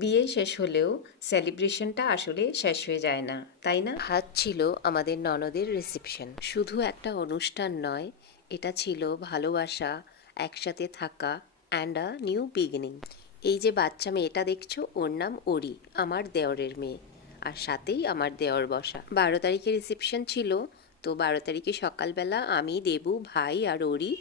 বিয়ে শেষ হলেও সেলিব্রেশনটা আসলে শেষ হয়ে যায় না, তাই না? আজ ছিল আমাদের ননদের রিসেপশন। শুধু একটা অনুষ্ঠান নয়, এটা ছিল ভালোবাসা, একসাথে থাকা অ্যান্ড আ নিউ বিগিনিং। এই যে বাচ্চা মেয়েটা দেখছো, ওর নাম ওরি, আমার দেওরের মেয়ে। আর সাথেই আমার দেওর বসা। 12 তারিখে রিসেপশন ছিল, তো 12 তারিখে সকালবেলা আমি, দেবু, ভাই আর ওরি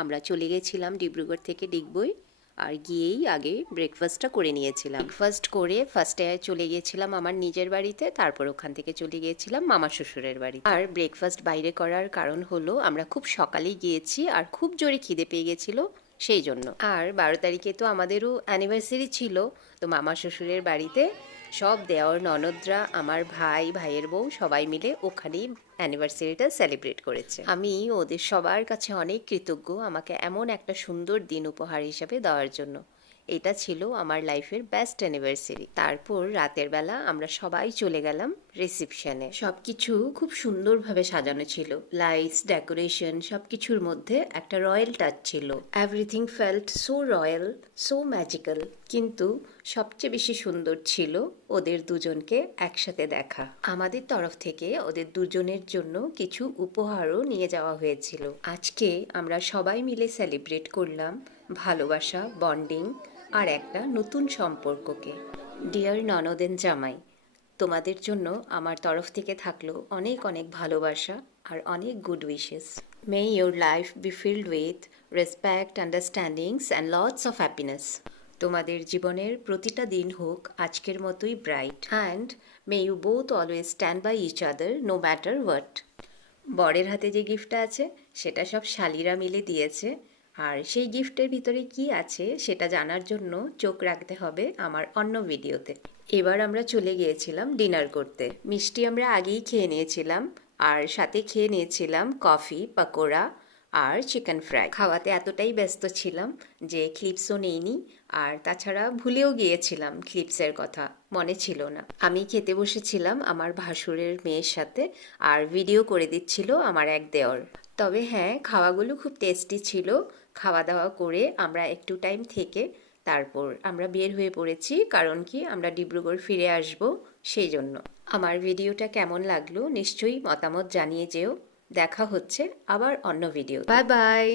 আমরা চলে গেছিলাম ডিব্রুগড় থেকে ডিগবই। আর গিয়েই আগে ব্রেকফাস্টটা করে নিয়েছিলাম। ব্রেকফাস্ট করে ফার্স্টে চলে গিয়েছিলাম আমার নিজের বাড়িতে, তারপর ওখান থেকে চলে গিয়েছিলাম মামা শ্বশুরের বাড়ি। আর ব্রেকফাস্ট বাইরে করার কারণ হলো আমরা খুব সকালেই গিয়েছি আর খুব জোরে খিদে পেয়ে গেছিল, সেই জন্য। আর 12 তারিখে তো আমাদেরও অ্যানিভার্সারি ছিল, তো মামা শ্বশুরের বাড়িতে সব দেওর ননদরা, আমার ভাই, ভাইয়ের বউ সবাই মিলে ওখানেই অ্যানিভার্সারিটা সেলিব্রেট করেছে। আমি ওদের সবার কাছে অনেক কৃতজ্ঞ আমাকে এমন একটা সুন্দর দিন উপহার হিসাবে দেওয়ার জন্য। এটা ছিল আমার লাইফের বেস্ট অ্যানিভার্সারি। তারপর রাতের বেলা আমরা সবাই চলে গেলাম রিসেপশনে। সবকিছু খুব সুন্দরভাবে সাজানো ছিল, লাইটস, ডেকোরেশন, সবকিছুর মধ্যে একটা রয়্যাল টাচ ছিল। Everything felt so royal, so magical. কিন্তু সবচেয়ে বেশি সুন্দর ছিল ওদের দুজনকে একসাথে দেখা। আমাদের তরফ থেকে ওদের দুজনের জন্য কিছু উপহারও নিয়ে যাওয়া হয়েছিল। আজকে আমরা সবাই মিলে সেলিব্রেট করলাম ভালোবাসা, বন্ডিং আর একটা নতুন সম্পর্ককে। ডিয়ার ননদেন জামাই, তোমাদের জন্য আমার তরফ থেকে থাকলো অনেক অনেক ভালোবাসা আর অনেক good wishes. May your life be filled with respect, understandings and lots of happiness. তোমাদের জীবনের প্রতিটা দিন হোক আজকের মতোই bright, and may you both always stand by each other no matter what. বরের হাতে যে গিফটটা আছে সেটা সব শালিরা মিলে দিয়েছে, আর সেই গিফটের ভিতরে কি আছে সেটা জানার জন্য চোখ রাখতে হবে আমার অন্য ভিডিওতে। এবার আমরা চলে গিয়েছিলাম ডিনার করতে। মিষ্টি আমরা আগেই খেয়ে নিয়েছিলাম, আর সাথে খেয়ে নিয়েছিলাম কফি, পাকোড়া আর চিকেন ফ্রাই। খাওয়াতে এতটাই ব্যস্ত ছিলাম যে ক্লিপসও নেইনি, আর তাছাড়া ভুলেও গিয়েছিলাম ক্লিপসের কথা, মনে ছিল না। আমি খেতে বসেছিলাম আমার ভাসুরের মেয়ের সাথে, আর ভিডিও করে দিচ্ছিল আমার এক দেওর। তবে হ্যাঁ, খাওয়াগুলো খুব টেস্টি ছিল। খাওয়া দাওয়া করে আমরা একটু টাইম থেকে তারপর আমরা বের হয়ে পড়েছি, কারণ কি আমরা ডিব্রুগড় ফিরে আসব, সেই জন্য। আমার ভিডিওটা কেমন লাগলো নিশ্চয়ই মতামত জানিয়ে যেও। দেখা হচ্ছে আবার অন্য ভিডিও। Bye bye.